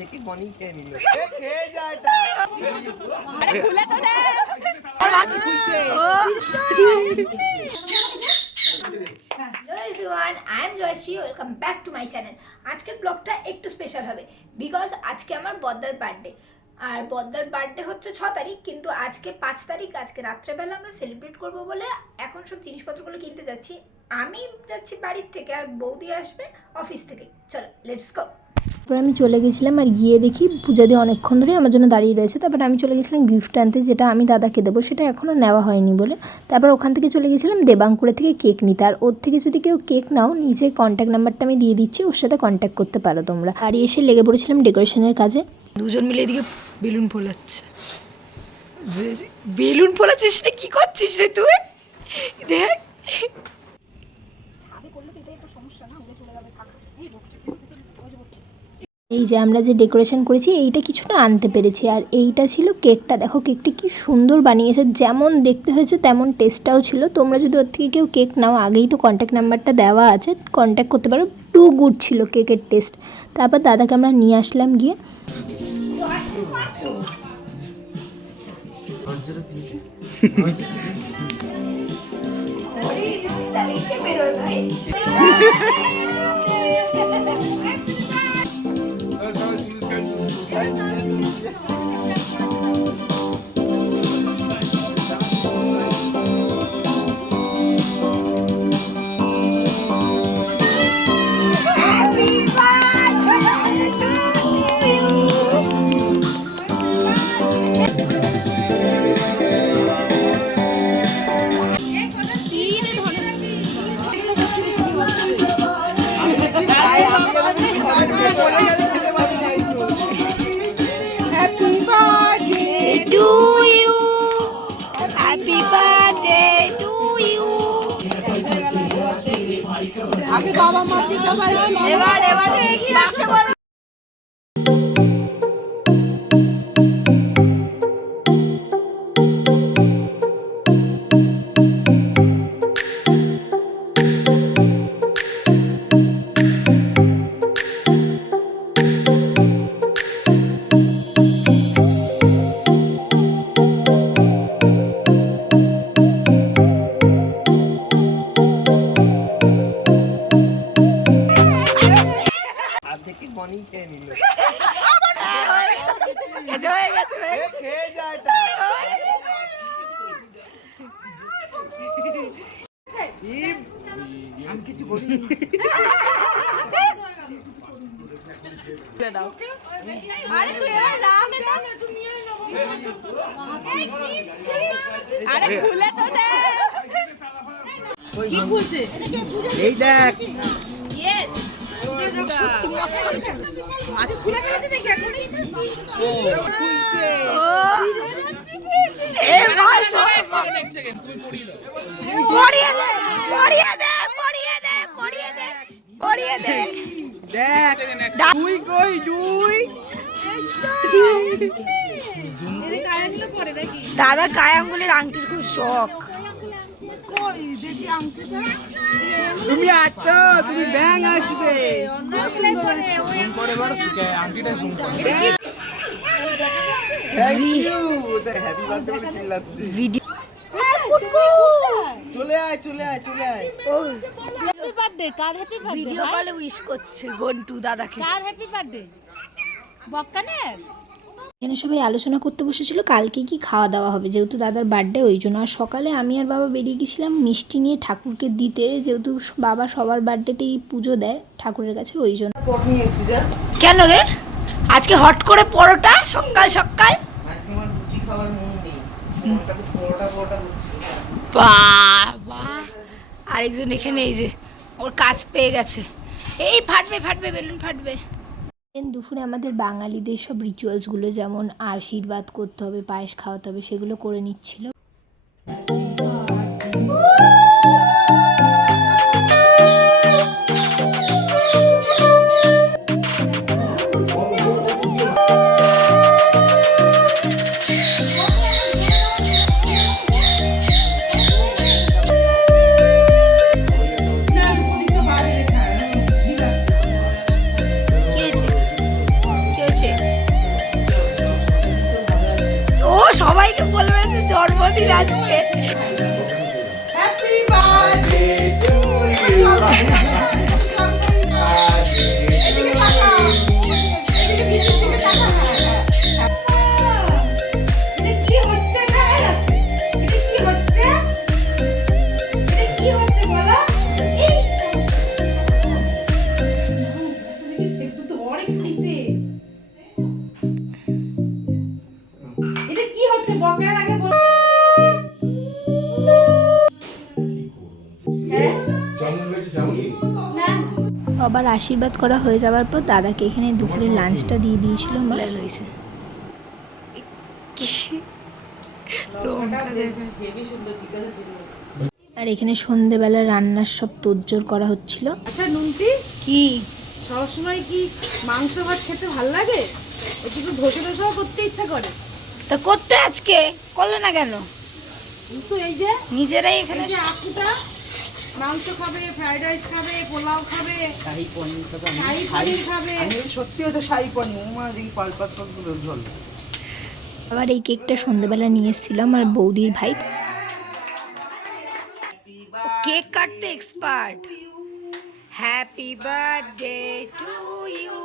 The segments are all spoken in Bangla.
দেখি বনি খেয়ে নিল, খেয়ে যায় এটা। আরে খুলে তো দে। Hello everyone, I am Jayashree, welcome back to my channel. আজকের ব্লগটা একটু স্পেশাল হবে বিকজ আজকে আমার বদ্দার বার্থডে। আর বদ্দার বার্থডে হচ্ছে 6 তারিখ, কিন্তু আজকে 5 তারিখ। আজকে রাত্রেবেলা আমরা সেলিব্রেট করব বলে এখন সব জিনিসপত্রগুলো কিনতে যাচ্ছি। আমি যাচ্ছি বাড়ির থেকে আর বৌদি আসবে অফিস থেকে। চলো লেটস গো। তারপর আমি চলে গেছিলাম আর গিয়ে দেখি পূজা দিয়ে অনেকক্ষণ ধরে আমার জন্য দাঁড়িয়ে রয়েছে। তারপর আমি চলে গেছিলাম গিফট আনতে, যেটা আমি দাদাকে দেবো, সেটা এখনও নেওয়া হয়নি বলে। তারপর ওখান থেকে চলে গেছিলাম দেবাঙ্কুরে থেকে কেক নিতে। আর ওর থেকে যদি কেউ কেক নাও, নিচে কন্ট্যাক্ট নাম্বারটা আমি দিয়ে দিচ্ছি, ওর সাথে কন্ট্যাক্ট করতে পারো তোমরা। বাড়ি এসে লেগে পড়েছিলাম ডেকোরেশনের কাজে। দুজন মিলে এদিকে বেলুন ফোলাচ্ছে। বেলুন ফোলাচ্ছিস রে, কি করছিস রে তুই? দেখ এই যে আমরা যে ডেকোরেশন করেছি, এইটা কিছুটা আনতে পেরেছি। আর এইটা ছিল কেকটা। দেখো কেকটা কি সুন্দর বানিয়েছে, যেমন দেখতে হয়েছে তেমন টেস্টটাও ছিল। তোমরা যদি ওর থেকে কেউ কেক নাও, আগেই তো কন্ট্যাক্ট নাম্বারটা দেওয়া আছে, কন্ট্যাক্ট করতে পারো। টু গুড ছিল কেকের টেস্ট। তারপর দাদাকে আমরা নিয়ে আসলাম গিয়ে। আগে বাবা মা দিতে পারে, এবার মাকে বলো। বনি খেয়ে নিল, হয়ে গেছে, খেয়ে যায় এটা। আমি কিছু করি দাও। আরে তুই এবার নাম এটা আরে খুলে তো দে। কি খুলছে? এই দেখ, ইয়েস সত্যি মজা করে চলছে। আজ খুলে ফেলেছে নাকি এখনই? ও খুলছে। এ ভাই এক সেকেন্ড তুই পড়িয়ে দে, পড়িয়ে দে, পড়িয়ে দে, পড়িয়ে দে, পড়িয়ে দে, পড়িয়ে দে। দেখ দুই কই দুই। এর গায়ে আঙুলে পড়ে নাকি? দাদার গায়ে আঙ্গুলের আংটির খুব শখ। কই দেখি আংটিটা। তুমি আছো, তুমি ব্যাং আসবে। জুম করে বড় আংটিটা জুম করে। Thank you. ওটা হ্যাপি বার্থডে বলে চিল্লাচ্ছে। ভিডিও চলে আয়, চলে আয়, চলে আয়। হ্যাপি বার্থডে, কার হ্যাপি বার্থডে? ভিডিও কলে উইশ করছে গন্টু দাদাকে। কার হ্যাপি বার্থডে? বক্কানের? এখানে সবাই আলোচনা করতে বসেছিল কালকে কি খাওয়া দাওয়া হবে, যেহেতু দাদার বার্থডে ওই জন্য। আর সকালে আমি আর বাবা বেরিয়ে গেছিলাম মিষ্টি নিয়ে ঠাকুরকে দিতে, যেহেতু বাবা সবার বার্থডেতেই পুজো দেয় ঠাকুরের কাছে, ওই জন্য। কেন রে আজকে হট করে পরোটা সকাল সকাল? আজকে আমার রুটি খাওয়ার মন নেই, মনটা খুব পরোটা পরোটা করছে। বাবা আরেকজন এখানে, এই যে ওর কাজ পেয়ে গেছে। এই ফাটবে ফাটবে, বেলুন ফাটবে। দুপুরে আমাদের বাঙালিদের সব রিচুয়ালসগুলো, যেমন আশীর্বাদ করতে হবে, পায়েস খাওয়াতে হবে, সেগুলো করে নিচ্ছিল। আবার আশীর্বাদ করা হয়ে যাওয়ার পর দাদাকে এখানে দুপুরে লাঞ্চটা দিয়ে দিয়েছিল মা। আর এখানে সন্ধেবেলা রান্নার সব তোড়জোড় করা হচ্ছিল। আচ্ছা নুনটি কি সবসময় কি মাংস ভাত খেতে ভাল লাগে? একটু ধসে ধসেও করতে ইচ্ছা করে। তা করতে আজকে করলে না কেন? কিন্তু এই যে নিজেরাই এখানে এই যে আপুটা মাংস খাবে, ফ্রাইড রাইস খাবে, পোলাও খাবে, শাহী পনির খাবে। আমি সত্যি ওটা শাহী পনির উমা দেখি পাঁচ পাঁচ গুলো ঝোল। আবার এই কেকটা সন্ধেবেলা নিয়ে এসেছিল আমার বৌদির ভাই। কেক কাটতে expert. Happy birthday to you.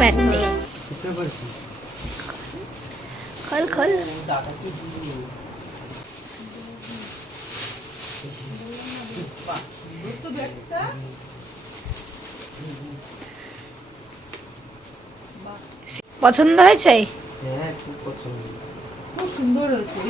Birthday খল খল। পছন্দ হয়েছে? হ্যাঁ খুব পছন্দ হয়েছে। খুব সুন্দর হয়েছে।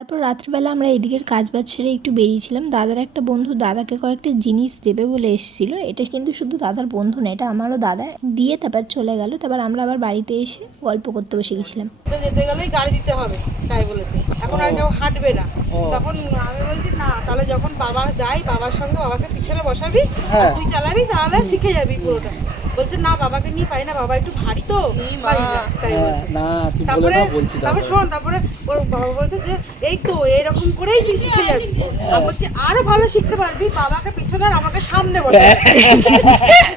তারপর রাত্রিবেলা আমরা এদিকের কাজ বাজ ছেড়ে একটু বেরিয়েছিলাম। দাদার একটা বন্ধু দাদাকে কয়েকটা জিনিস দেবে বলে এসেছিল। এটা কিন্তু শুধু দাদার বন্ধু না, এটা আমারও দাদা দিয়ে তারপর চলে গেল। তারপর আমরা আবার বাড়িতে এসে গল্প করতে বসে গেছিলাম। যেতে গেলেই গাড়ি দিতে হবে তাই বলেছে। এখন আর কেউ হাঁটবে না। তখন আমি বলছি না, তাহলে যখন বাবা যাই বাবার সঙ্গে বাবাকে পিছনে বসাবি, তুই চালাবি, তাহলে শিখে যাবি পুরোটা। বলছে না বাবাকে নিয়ে পারি না, বাবা একটু ভারী তো পারি না, তাই বলছে। তারপরে শোন, তারপরে ওর বাবা বলছে যে এই তো এরকম করেই তুই শিখে যাবি। আমি বলছি আরো ভালো শিখতে পারবি, বাবাকে পিছনে আর আমাকে সামনে বসাবি।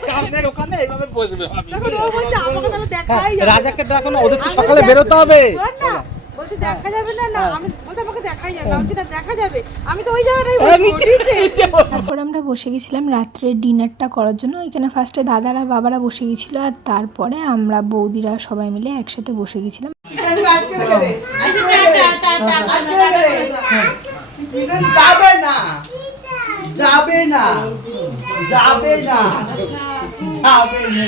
সামনের ওখানে এইভাবে বসবে। তখন ও বলছে আমাকে তাহলে দেখাই যাবে। রাজাকে ডাকো না, ওদের তো সকালে বেরোতে হবে। না বলছে দেখা যাবে না। না আমি বলতে আমাকে দেখাই যাবে। আমি না দেখা যাবে, আমি তো ওই জায়গাটাই বসে। তারপর আমরা বসে গেছিলাম রাত্রের ডিনারটা করার জন্য। এখানে ফার্স্টে দাদারা বাবারা বসে গেছিলো, আর তারপরে আমরা বৌদিরা সবাই মিলে একসাথে বসে গেছিলাম। যাবে না যাবে না যাবে না যাবে না।